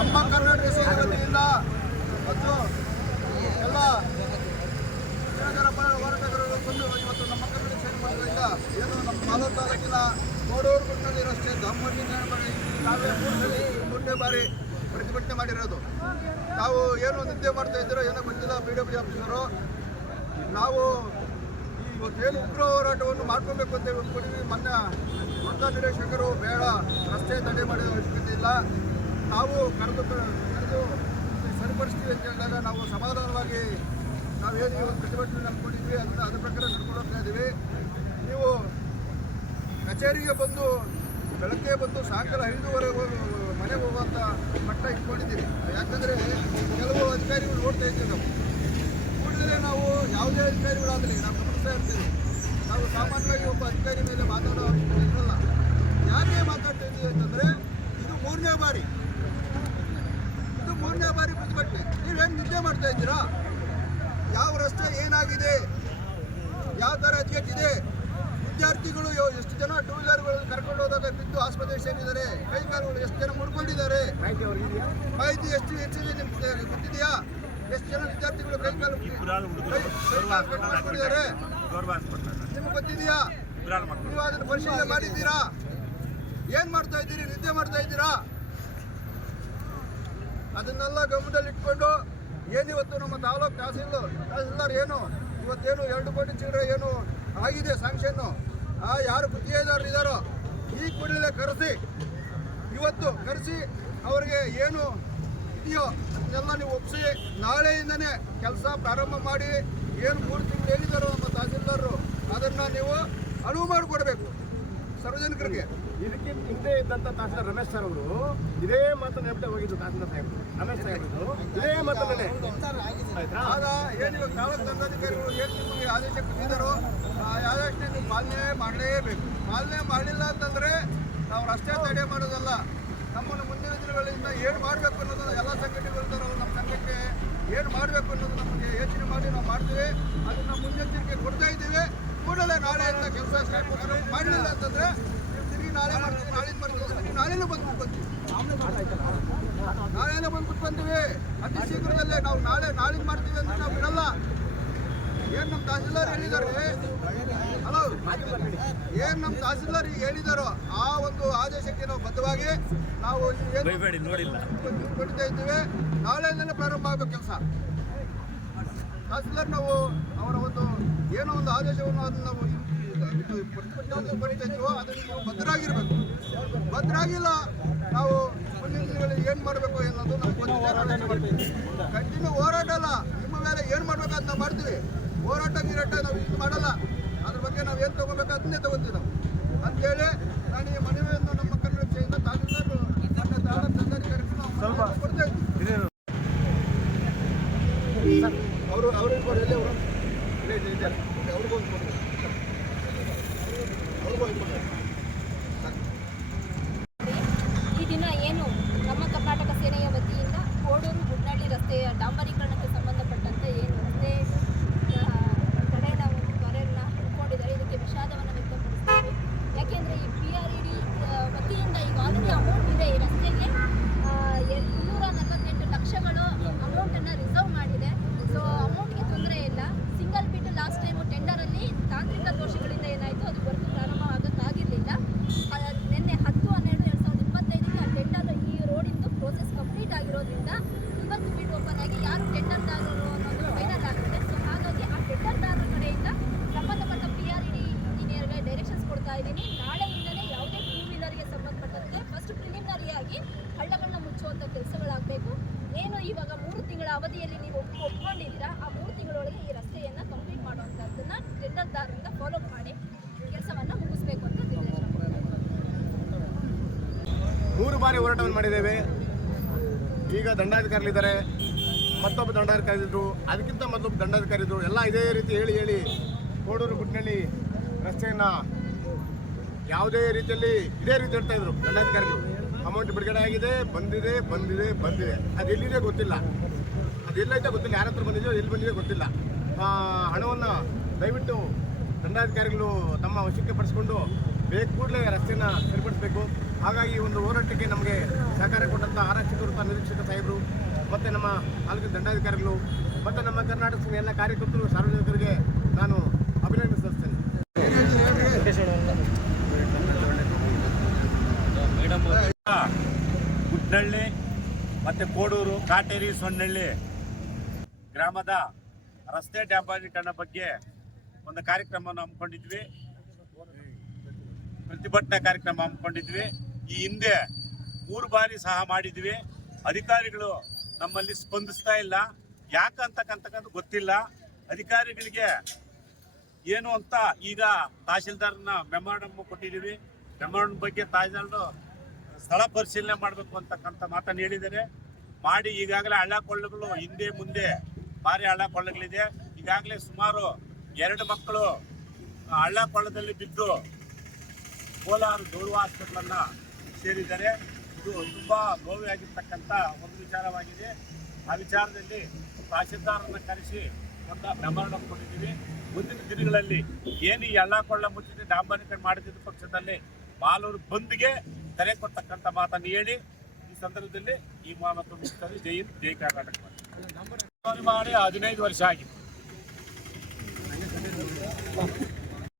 ನಮ್ಮ ಕರ್ನಾಟಕ ಸೇನೆ ವತಿಯಿಂದ ಮತ್ತು ಎಲ್ಲ ಜನ ಹೋರಾಟಗಾರರು ಬಂದು ಇವತ್ತು ನಮ್ಮ ಕರ್ನಾಟಕ ಸೇನೆ ಮಾಡೋದ್ರಿಂದ ಏನು ನಮ್ಮ ಮಾಲೂರು ತಾಲೂಕಿನ ಕೋಡೂರು ಗುಡ್ನಲ್ಲಿ ರಸ್ತೆ ದಮ್ಮಲ್ಲಿ ನಾವೇ ಮೂರನೇ ಬಾರಿ ಪ್ರತಿಭಟನೆ ಮಾಡಿರೋದು. ನಾವು ಏನು ನಿದ್ದೆ ಮಾಡ್ತಾ ಇದ್ದೀರೋ ಏನೋ ಗೊತ್ತಿಲ್ಲ. BWP ಆಫೀಸರು ನಾವು ಇವತ್ತೇನು ಉಗ್ರ ಹೋರಾಟವನ್ನು ಮಾಡ್ಕೊಬೇಕು ಅಂತ ಹೇಳಿ ಅಂದ್ಕೊಂಡಿದ್ವಿ. ಮೊನ್ನೆ ವೃತ್ತ ನಿರ್ದೇಶಕರು ಬೇಡ ರಸ್ತೆ ತಡೆ ಮಾಡೋ ಅವಶ್ಯಕತೆ ಇಲ್ಲ, ನಾವು ಕರೆದು ಸರಿಪಡಿಸ್ತೀವಿ ಅಂತ ಹೇಳಿದಾಗ ನಾವು ಸಮಾಧಾನವಾಗಿ ನಾವೇನು ಇವತ್ತು ಪ್ರತಿಭಟನೆ ಅಂದ್ಕೊಂಡಿದ್ವಿ ಅದ್ರ ಪ್ರಕಾರ ನಡ್ಕೊಂಡು ಹೋಗ್ತಾ ಇದ್ದೀವಿ. ನೀವು ಕಚೇರಿಗೆ ಬಂದು ಬೆಳಗ್ಗೆ ಬಂದು ಸಾಯಂಕಾಲ 5:30 ಮನೆಗೆ ಹೋಗುವಂಥ ಮಟ್ಟ ಇಟ್ಕೊಂಡಿದ್ದೀವಿ. ಯಾಕಂದರೆ ಕೆಲವು ಅಧಿಕಾರಿಗಳು ನೋಡ್ತಾ ಇದ್ದೀವಿ. ನಾವು ಕೂಡಲೇ ನಾವು ಯಾವುದೇ ಅಧಿಕಾರಿಗಳಾಗಲಿ ನಾವು ಗಮನಿಸ್ತಾ ಇರ್ತೀವಿ. ನಾವು ಸಾಮಾನ್ಯವಾಗಿ ಒಬ್ಬ ಅಧಿಕಾರಿ ಮೇಲೆ ಮಾತಾಡೋ ಅವಶ್ಯಕತೆ ಇರಲ್ಲ. ಯಾಕೆ ಮಾತಾಡ್ತಾ ಇದ್ದೀವಿ ಅಂತಂದರೆ ಇದು ಮೂರನೇ ಬಾರಿ ಪ್ರತಿಭಟನೆ. ನೀವೇನು ನಿದ್ದೆ ಮಾಡ್ತಾ ಇದ್ದೀರಾ? ಯಾವ ರಸ್ತೆ ಏನಾಗಿದೆ, ಯಾವ ಥರ ಅಧಿಕಟ್ಟಿದೆ, ವಿದ್ಯಾರ್ಥಿಗಳು ಎಷ್ಟು ಜನ ಟೂ ವೀಲರ್ಗಳು ಕರ್ಕೊಂಡು ಹೋದಾಗ ಬಿದ್ದು ಆಸ್ಪತ್ರೆಗೆ ಸೇರಿದ್ದಾರೆ, ಕೈಕಾಲುಗಳು ಎಷ್ಟು ಜನ ಮುಡ್ಕೊಂಡಿದ್ದಾರೆ, ಮಾಹಿತಿ ಎಷ್ಟು ಹೆಚ್ಚಿದೆ ನಿಮ್ಗೆ ಗೊತ್ತಿದೆಯಾ? ಎಷ್ಟು ಜನ ವಿದ್ಯಾರ್ಥಿಗಳು ಕೈಕಾಲು ಮಾಡ್ಕೊಂಡಿದ್ದಾರೆ ನಿಮ್ಗೆ ಗೊತ್ತಿದೆಯಾ? ನೀವು ಅದನ್ನು ಪರಿಶೀಲನೆ ಮಾಡಿದ್ದೀರಾ? ಏನು ಮಾಡ್ತಾ ಇದ್ದೀರಿ? ನಿದ್ದೆ ಮಾಡ್ತಾ ಇದ್ದೀರಾ? ಅದನ್ನೆಲ್ಲ ಗಮನದಲ್ಲಿಟ್ಕೊಂಡು ಏನಿವತ್ತು ನಮ್ಮ ತಾಲೂಕು ತಹಸೀಲ್ದಾರ್ ಏನು ಇವತ್ತೇನು 2 ಕೋಟಿ ಚಿಲ್ಲರೆ ಏನು ಆಗಿದೆ ಸ್ಯಾಂಕ್ಷನ್ನು, ಯಾರು ಗುತ್ತಿಗೆದಾರರಿದ್ದಾರೋ ಈ ಕೂಡಲೇ ಕರೆಸಿ ಅವರಿಗೆ ಏನು ಇದೆಯೋ ಅದನ್ನೆಲ್ಲ ನೀವು ಒಪ್ಪಿಸಿ ನಾಳೆಯಿಂದನೇ ಕೆಲಸ ಪ್ರಾರಂಭ ಮಾಡಿ. ಏನು 3 ತಿಂಗಳು ಹೇಳಿದಾರೋ ನಮ್ಮ ತಹಸೀಲ್ದಾರರು ಅದನ್ನು ನೀವು ಅನುವು ಮಾಡಿಕೊಡ್ಬೇಕು ಸಾರ್ವಜನಿಕರಿಗೆ. ಇದಕ್ಕೆ ಹಿಂದೆ ಇದ್ದಂಥ ತಹಸೀಲ್ದಾರ್ ರಮೇಶ್ ಸರ್ ಅವರು ಇದೇ ಮಾತನ್ನು ಹೇಳ್ತಾ ಹೋಗಿದ್ದು. ತಹಸೀಲ್ದಾರ್ ಸಾಹೇಬರು ರಮೇಶ್ ಸಾಹೇಬರು ಇದೇ ಮಾತನ್ನೇ ಆಗ ಏನು ಇವಾಗ ತಾಲೂಕು ದಂಡಾಧಿಕಾರಿಗಳು ಏನು ನಿಮಗೆ ಆದೇಶ ಕೊಟ್ಟಿದ್ದಾರೋ ಆ ಆದೇಶನ ನೀವು ಪಾಲನೆ ಮಾಡಲೇಬೇಕು. ಪಾಲನೆ ಮಾಡಲಿಲ್ಲ ಅಂತಂದರೆ ನಾವು ರಸ್ತೆ ತಡೆ ಮಾಡೋದಲ್ಲ, ನಮ್ಮನ್ನು ಮುಂದಿನ ದಿನಗಳಿಂದ ಏನು ಮಾಡಬೇಕು ಅನ್ನೋದು ಎಲ್ಲ ಸಂಘಟನೆಗಳಿದ್ದಾರೋ ನಮ್ಮ ಸಂಘಕ್ಕೆ ಏನು ಮಾಡಬೇಕು ಅನ್ನೋದು ನಮಗೆ ಯೋಚನೆ ಮಾಡಿ ನಾವು ಮಾಡ್ತೀವಿ. ಅದನ್ನು ಮುನ್ನೆಚ್ಚರಿಕೆ ಕೊಡ್ತಾ ಇದ್ದೀವಿ. ಕೂಡಲೇ ನಾಳೆಯಿಂದ ಕೆಲಸ ಸ್ಟಾರ್ಟ್ ಮಾಡಲಿಲ್ಲ ಅಂತಂದರೆ ತಿರುಗಿ ನಾಳೆ ಮಾಡ್ತೀವಿ, ನಾಳೆನೂ ಬಂದು ಕುತ್ಕೊಂತೀವಿ. ಅತಿ ಶೀಘ್ರದಲ್ಲೇ ನಾವು ನಾಳಿದ್ದು ಮಾಡ್ತೀವಿ ಅಂತ ನಾವು ಬಿಡಲ್ಲ. ಏನು ನಮ್ಮ ತಹಸೀಲ್ದಾರ್ ಹೇಳಿದ್ದಾರೆ, ಹಲೋ, ಏನು ನಮ್ಮ ತಹಸೀಲ್ದಾರ್ ಈಗ ಹೇಳಿದಾರೋ ಆ ಒಂದು ಆದೇಶಕ್ಕೆ ನಾವು ಬದ್ಧವಾಗಿ ನಾವು ಕೊಡ್ತಾ ಇದ್ದೀವಿ. ನಾಳೆಯಿಂದಲೇ ಪ್ರಾರಂಭ ಆಗಬೇಕು ಕೆಲಸ. ತಹಸೀಲ್ದಾರ್ ನಾವು ಅವರ ಒಂದು ಏನೋ ಒಂದು ಆದೇಶವನ್ನು ಅದನ್ನು ನಾವು ಪಡಿತಾ ಇದ್ದೀವೋ ಅದನ್ನು ನಾವು ಭದ್ರಾಗಿಲ್ಲ. ನಾವು ಮುಂದಿನ ದಿನಗಳಲ್ಲಿ ಏನು ಮಾಡಬೇಕು ಅನ್ನೋದು ನಮ್ಗೆ ಗೊತ್ತಿದೆ. ಕಂಟಿನ್ಯೂ ಹೋರಾಟ ಅಲ್ಲ, ನಿಮ್ಮ ಮೇಲೆ ಏನು ಮಾಡಬೇಕು ಅಂತ ನಾವು ಮಾಡ್ತೀವಿ. ಹೋರಾಟ ನಾವು ಇದು ಮಾಡಲ್ಲ. ಅದ್ರ ಬಗ್ಗೆ ನಾವು ಏನು ತೊಗೋಬೇಕು ಅದನ್ನೇ ತೊಗೊತೀವಿ ನಾವು ಅಂತೇಳಿ ನಾನು ಈ ಮನವಿಯನ್ನು ನಮ್ಮ ಕನ್ನಡ ಕ್ಷೇತ್ರದಿಂದ ತಹಸೀಲ್ದಾರ್ ತಾಲೂಕು ದಂಡಾಧಿಕಾರಿಗಳು ನಾವು ಕೊಡ್ತಾ ಇದ್ದೀವಿ. ಅವ್ರಿಗೂ ಎಲ್ಲಿ ಅವರು ಅವ್ರಿಗೂ ಈ ದಿನ ಏನು ನಮ್ಮ ಕರ್ನಾಟಕ ಸೇನೆಯ ವತಿಯಿಂದ ಕೋಡೂರು ಗುಡ್ನಳ್ಳಿ ರಸ್ತೆಯ ಡಾಂಬರೀಕರಣಕ್ಕೆ ಸಂಬಂಧಪಟ್ಟಂತೆ ಏನು ರಸ್ತೆ ತಡೆಯ ಒಂದು ಕಾರ್ಯವನ್ನು ಹಮ್ಮಿಕೊಂಡಿದ್ದಾರೆ. ಇದಕ್ಕೆ ವಿಷಾದವನ್ನು ವ್ಯಕ್ತಪಡಿಸ್ತೀವಿ. ಯಾಕೆಂದರೆ ಈ PRED ವತಿಯಿಂದ ಈಗ ಆಲ್ರೆಡಿ ಅಮೌಂಟ್ ಇದೆ. ಈ ರಸ್ತೆಗೆ 248 ಲಕ್ಷಗಳು ಅಮೌಂಟನ್ನು ರಿಸರ್ವ್ ಮಾಡಿದೆ. ಸೊ ಅಮೌಂಟ್ಗೆ ತೊಂದರೆ ಇಲ್ಲ. ಸಿಂಗಲ್ ಬಿಟ್ ಲಾಸ್ಟ್ ಟೈಮು ಟೆಂಡರಲ್ಲಿ ತಾಂತ್ರಿಕ ದೋಷಗಳಿಂದ ಏನಾಯಿತು, ಅದು ವರ್ಕ್ ಪ್ರಾರಂಭ ಆಗೋಕ್ಕಾಗಿರಲಿಲ್ಲ. ನಿನ್ನೆ 10/12/2025ಕ್ಕೆ ಆ ಟೆಂಡರ್ ಈ ರೋಡಿಂದು ಪ್ರೋಸೆಸ್ ಕಂಪ್ಲೀಟ್ ಆಗಿರೋದ್ರಿಂದ ಇವತ್ತು ಬಿಡ್ ಓಪನ್ ಆಗಿ ಯಾರು ಟೆಂಡರ್ದಾರರು ಅನ್ನೋದು ಫೈನಲ್ ಆಗುತ್ತೆ. ಸೊ ಹಾಗಾಗಿ ಆ ಟೆಂಡರ್ದಾರರ ಕಡೆಯಿಂದ ಸಂಬಂಧಪಟ್ಟ PRED ಇಂಜಿನಿಯರ್ಗೆ ಡೈರೆಕ್ಷನ್ಸ್ ಕೊಡ್ತಾ ಇದ್ದೀನಿ. ನಾಳೆಯಿಂದಲೇ ಯಾವುದೇ 2 ವೀಲರ್ಗೆ ಸಂಬಂಧಪಟ್ಟಂತೆ ಫಸ್ಟ್ ಪ್ರಿಲಿಮಿನರಿಯಾಗಿ ಹಳ್ಳಗಳನ್ನ ಮುಚ್ಚುವಂಥ ಕೆಲಸಗಳಾಗಬೇಕು. ಏನು ಇವಾಗ 3 ತಿಂಗಳ ಅವಧಿಯಲ್ಲಿ ನೀವು ಒಪ್ಕೊಂಡಿದ್ದೀರಾ, ಆ 3 ತಿಂಗಳೊಳಗೆ ಈ ರಸ್ತೆಯನ್ನು ಕಂಪ್ಲೀಟ್ ಮಾಡುವಂಥದ್ದನ್ನು ಟೆಂಡರ್ದಾರರಿಂದ ಫಾಲೋ ಮಾಡಿ ಕೆಲಸವನ್ನು ಮುಗಿಸ್ಬೇಕು ಅಂತ ನಿರ್ದೇಶನ. 3 ಬಾರಿ ಹೋರಾಟವನ್ನು ಮಾಡಿದ್ದೇವೆ. ಈಗ ದಂಡಾಧಿಕಾರಿಗಳಿದ್ದಾರೆ, ಮತ್ತೊಬ್ಬ ದಂಡಾಧಿಕಾರಿ ಇದ್ದರು, ಅದಕ್ಕಿಂತ ಮತ್ತೊಬ್ಬ ದಂಡಾಧಿಕಾರಿ ಇದ್ದರು. ಎಲ್ಲ ಇದೇ ರೀತಿ ಹೇಳಿ ಕೋಡೂರು ಗುಡ್ನಳ್ಳಿ ರಸ್ತೆಯನ್ನು ಯಾವುದೇ ರೀತಿಯಲ್ಲಿ ಇದೇ ರೀತಿ ಹೇಳ್ತಾಯಿದ್ರು ದಂಡಾಧಿಕಾರಿಗಳು. ಅಮೌಂಟ್ ಬಿಡುಗಡೆ ಆಗಿದೆ, ಬಂದಿದೆ. ಅದು ಎಲ್ಲಿದೆ ಗೊತ್ತಿಲ್ಲ, ಅದೆಲ್ಲೈತೆ ಗೊತ್ತಿಲ್ಲ, ಯಾರ ಹತ್ರ ಬಂದಿದೆಯೋ ಎಲ್ಲಿ ಬಂದಿದೆ ಗೊತ್ತಿಲ್ಲ. ಹಣವನ್ನು ದಯವಿಟ್ಟು ದಂಡಾಧಿಕಾರಿಗಳು ತಮ್ಮ ವಶಕ್ಕೆ ಪಡಿಸ್ಕೊಂಡು ಕೂಡಲೇ ರಸ್ತೆಯನ್ನು ಸರಿಪಡಿಸಬೇಕು. ಹಾಗಾಗಿ ಈ ಒಂದು ಹೋರಾಟಕ್ಕೆ ನಮಗೆ ಸಹಕಾರ ಕೊಟ್ಟಂಥ ಆರ್.ಎಸ್. ಚಿತ್ತೂರು ನಿರೀಕ್ಷಕ ಸಾಹೇಬರು ಮತ್ತು ನಮ್ಮ ತಾಲೂಕಿನ ದಂಡಾಧಿಕಾರಿಗಳು ಮತ್ತು ನಮ್ಮ ಕರ್ನಾಟಕ ಸಂಘ ಎಲ್ಲ ಕಾರ್ಯಕರ್ತರು ಸಾರ್ವಜನಿಕರಿಗೆ ನಾನು ಅಭಿನಂದನೆ ಸಲ್ಲಿಸ್ತೇನೆ. ಗುಡ್ನಳ್ಳಿ ಮತ್ತು ಕೋಡೂರು, ಕಾಟೇರಿ, ಸೊನ್ನಳ್ಳಿ ಗ್ರಾಮದ ರಸ್ತೆ ಡಾಂಬರೀಕರಣ ಬಗ್ಗೆ ಒಂದು ಕಾರ್ಯಕ್ರಮವನ್ನು ಹಮ್ಮಿಕೊಂಡಿದ್ವಿ, ಪ್ರತಿಭಟನಾ ಕಾರ್ಯಕ್ರಮ ಹಮ್ಮಿಕೊಂಡಿದ್ವಿ. ಈ ಹಿಂದೆ 3 ಬಾರಿ ಸಹ ಮಾಡಿದ್ವಿ. ಅಧಿಕಾರಿಗಳು ನಮ್ಮಲ್ಲಿ ಸ್ಪಂದಿಸ್ತಾ ಇಲ್ಲ, ಯಾಕಂತಕ್ಕಂತಕ್ಕಂಥ ಗೊತ್ತಿಲ್ಲ. ಅಧಿಕಾರಿಗಳಿಗೆ ಏನು ಅಂತ ಈಗ ತಹಶೀಲ್ದಾರ್ನ ಮೆಮೊರಾಂಡಮ್ ಕೊಟ್ಟಿದ್ದೀವಿ. ಮೆಮೊರಾಂಡಮ್ ಬಗ್ಗೆ ತಹಶೀಲ್ದಾರ್ ಸ್ಥಳ ಪರಿಶೀಲನೆ ಮಾಡಬೇಕು ಅಂತಕ್ಕಂಥ ಮಾತನ್ನು ಹೇಳಿದ್ದಾರೆ. ಮಾಡಿ ಈಗಾಗಲೇ ಹಳ್ಳ ಕೊಳ್ಳಗಳು ಹಿಂದೆ ಮುಂದೆ ಭಾರಿ ಹಳ್ಳ ಕೊಳ್ಳಗಳಿದೆ. ಈಗಾಗಲೇ ಸುಮಾರು 2 ಮಕ್ಕಳು ಹಳ್ಳ ಕೊಳ್ಳದಲ್ಲಿ ಬಿದ್ದು ಕೋಲಾರ ಗೌರವ ಹಾಸ್ಪಿಟಲನ್ನು ಸೇರಿದ್ದಾರೆ. ಇದು ತುಂಬ ನೋವಾಗಿರ್ತಕ್ಕಂಥ ಒಂದು ವಿಚಾರವಾಗಿದೆ. ಆ ವಿಚಾರದಲ್ಲಿ ತಹಶೀಲ್ದಾರನ್ನು ಕರೆಸಿ ಒಂದು ಮೆಮೊರಾಂಡಮ್ ಕೊಟ್ಟಿದ್ದೀವಿ. ಮುಂದಿನ ದಿನಗಳಲ್ಲಿ ಏನು ಈ ಹಳ್ಳ ಕೊಳ್ಳ ಮುಚ್ಚಿದೆ ಡಾಂಬರೀಕರಣ ಮಾಡಿದ ಪಕ್ಷದಲ್ಲಿ ಮಾಲೂರು ಬಂದ್ಗೆ ತೆರೆ ಕೊಡ್ತಕ್ಕಂಥ ಮಾತನ್ನು ಹೇಳಿ ಈ ಸಂದರ್ಭದಲ್ಲಿ ಈ ಮಾತು ಮುಗಿಸ್ತಾರೆ. ಜೈ ಹಿಂದ್, ಜೈ ಕರ್ನಾಟಕ. ಮಾಡಿ 15 ವರ್ಷ ಆಗಿದೆ.